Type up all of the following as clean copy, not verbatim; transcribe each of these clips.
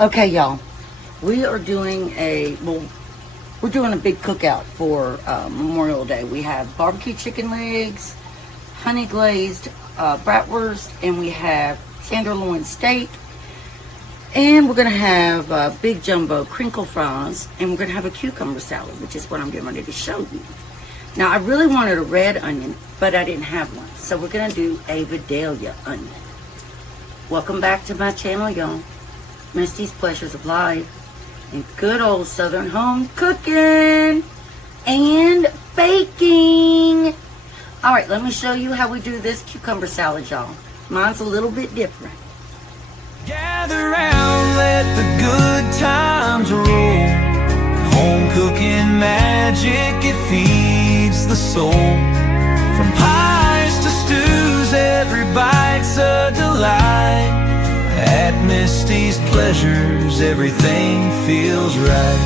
Okay, y'all. We are doing we're doing a big cookout for Memorial Day. We have barbecue chicken legs, honey glazed bratwurst, and we have tenderloin steak. And we're going to have big jumbo crinkle fries, and we're going to have a cucumber salad, which is what I'm getting ready to show you. Now, I really wanted a red onion, but I didn't have one. So we're going to do a Vidalia onion. Welcome back to my channel, y'all. Misty's Pleasures of Life and good old Southern home cooking and baking. All right, let me show you how we do this cucumber salad, y'all. Mine's a little bit different. Gather round, let the good times roll. Home cooking magic, it feeds the soul. From pies to stews, every bite's a delight. At Misty's Pleasures, everything feels right.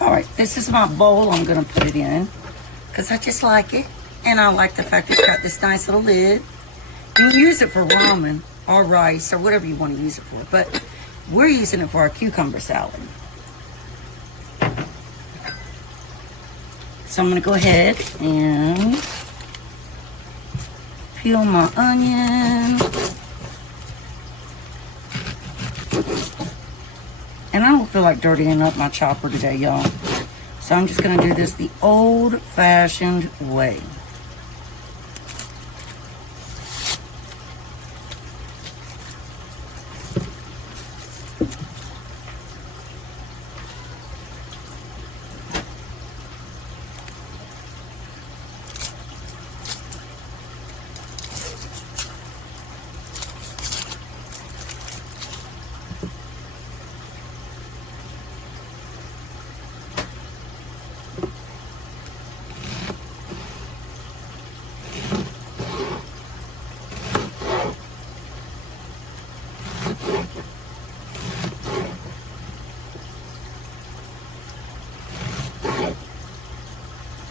Alright, this is my bowl I'm going to put it in because I just like it. And I like the fact it's got this nice little lid. You can use it for ramen or rice or whatever you want to use it for. But we're using it for our cucumber salad. So I'm going to go ahead and peel my onion. And I don't feel like dirtying up my chopper today, y'all. So I'm just going to do this the old-fashioned way.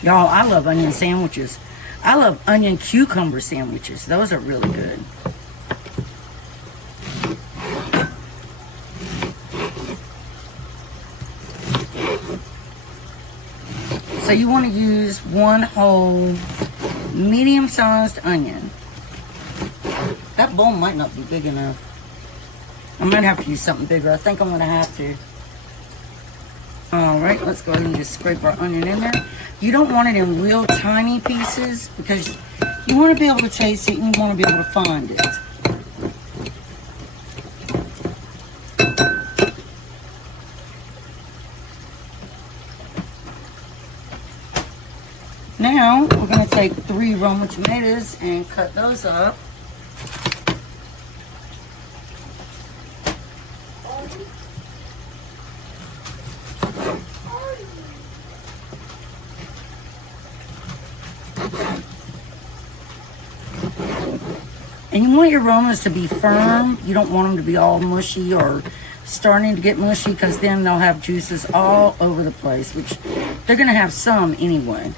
Y'all, I love onion sandwiches. I love onion cucumber sandwiches. Those are really good. So you want to use one whole medium-sized onion. That bowl might not be big enough. I might have to use something bigger. I think I'm going to have to. Alright, let's go ahead and just scrape our onion in there. You don't want it in real tiny pieces because you want to be able to taste it and you want to be able to find it. Now, we're going to take 3 Roma tomatoes and cut those up. And you want your Romas to be firm. You don't want them to be all mushy or starting to get mushy because then they'll have juices all over the place, which they're going to have some anyway.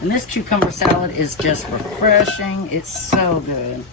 And this cucumber salad is just refreshing. It's so good.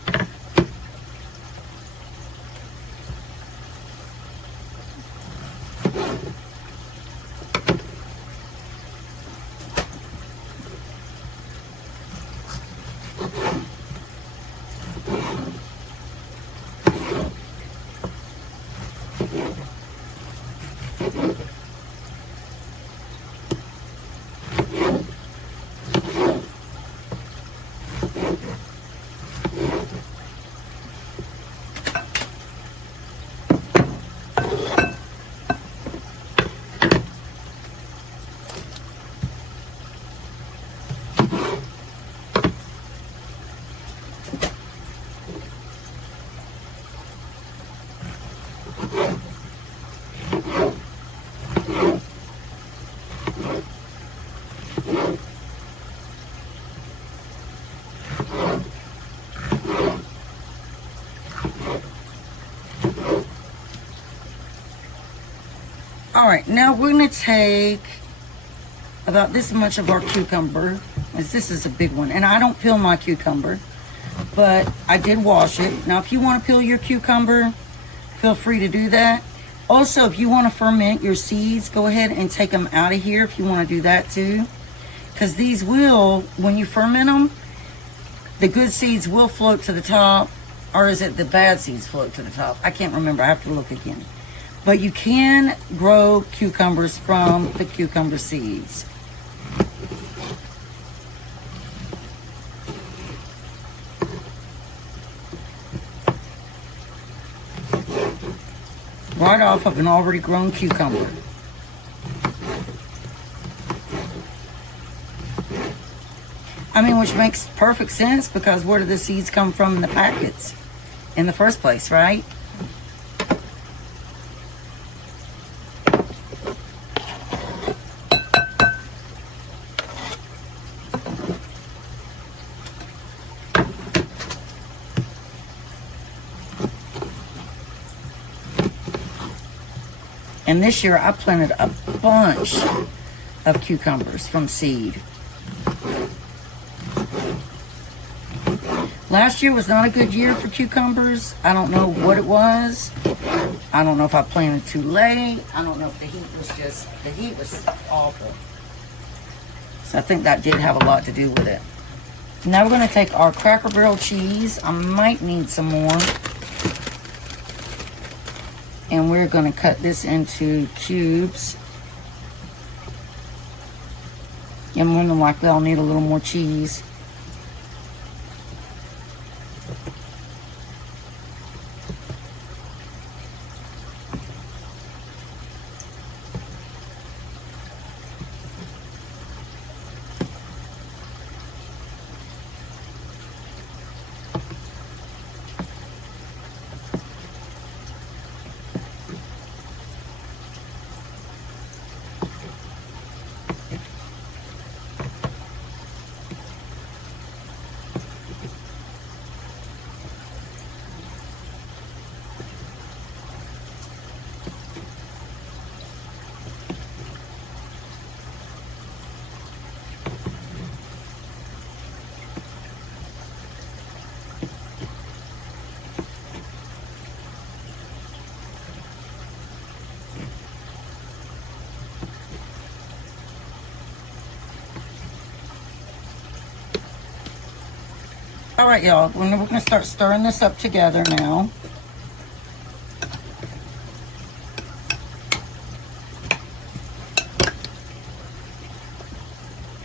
All right, now we're going to take about this much of our cucumber, as this is a big one, and I don't peel my cucumber, but I did wash it. Now, if you want to peel your cucumber, feel free to do that. Also, if you want to ferment your seeds, go ahead and take them out of here if you want to do that too, because these will, when you ferment them, the good seeds will float to the top, or is it the bad seeds float to the top? I can't remember. I have to look again. But you can grow cucumbers from the cucumber seeds. Right off of an already grown cucumber. I mean, which makes perfect sense, because where do the seeds come from in the packets in the first place, right? And this year I planted a bunch of cucumbers from seed. Last year was not a good year for cucumbers. I don't know what it was. I don't know if I planted too late. I don't know if the heat was awful. So I think that did have a lot to do with it. Now we're going to take our Cracker Barrel cheese. I might need some more. And we're going to cut this into cubes. And more than likely I'll need a little more cheese. All right, y'all, we're going to start stirring this up together now.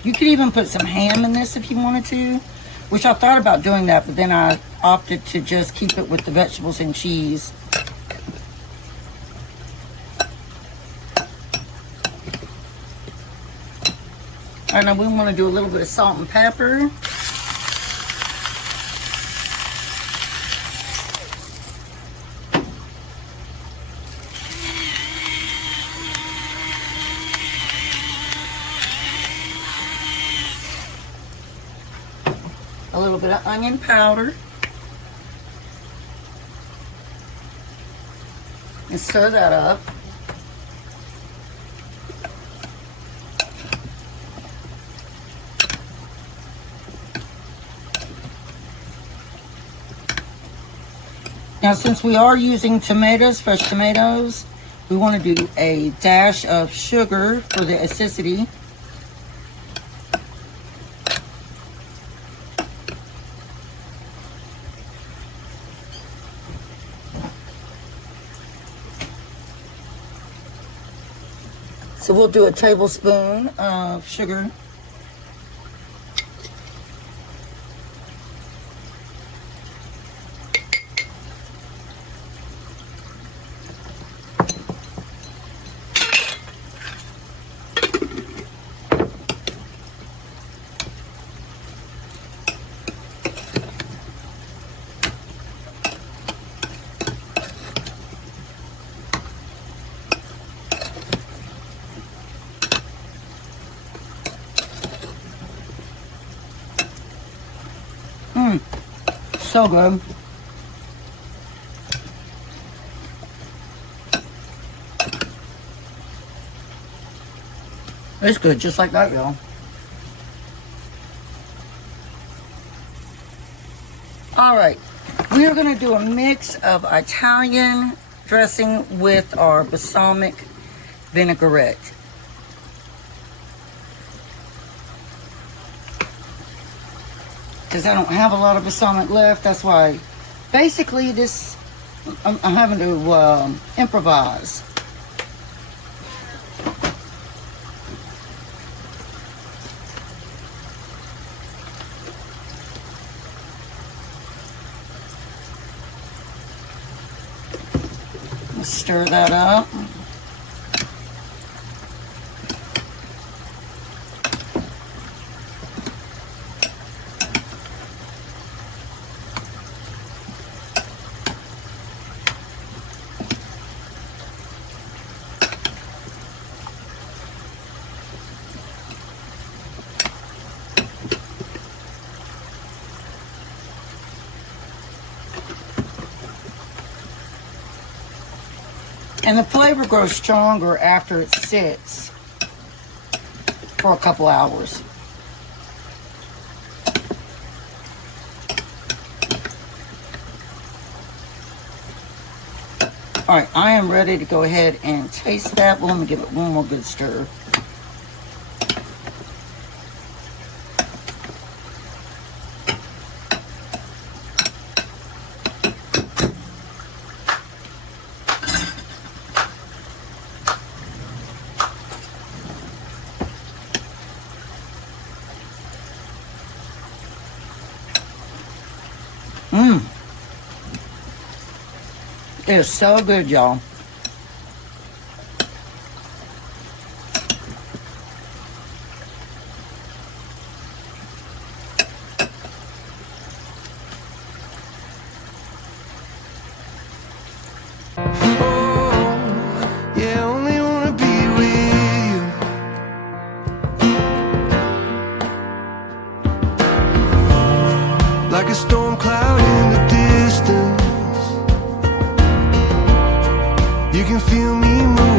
You could even put some ham in this if you wanted to, which I thought about doing that, but then I opted to just keep it with the vegetables and cheese. All right, now we want to do a little bit of salt and pepper. A little bit of onion powder. And stir that up. Now, since we are using tomatoes, fresh tomatoes, we want to do a dash of sugar for the acidity. So we'll do a tablespoon of sugar. So good. It's good, just like that, y'all. All right, we are going to do a mix of Italian dressing with our balsamic vinaigrette. Because I don't have a lot of balsamic left, that's why basically this I'm having to improvise. Stir that up. And the flavor grows stronger after it sits for a couple hours. All right, I am ready to go ahead and taste that. Well, let me give it one more good stir. It is so good, y'all. Yeah, I only wanna be with you. Like a storm cloud in the distance, you can feel me move.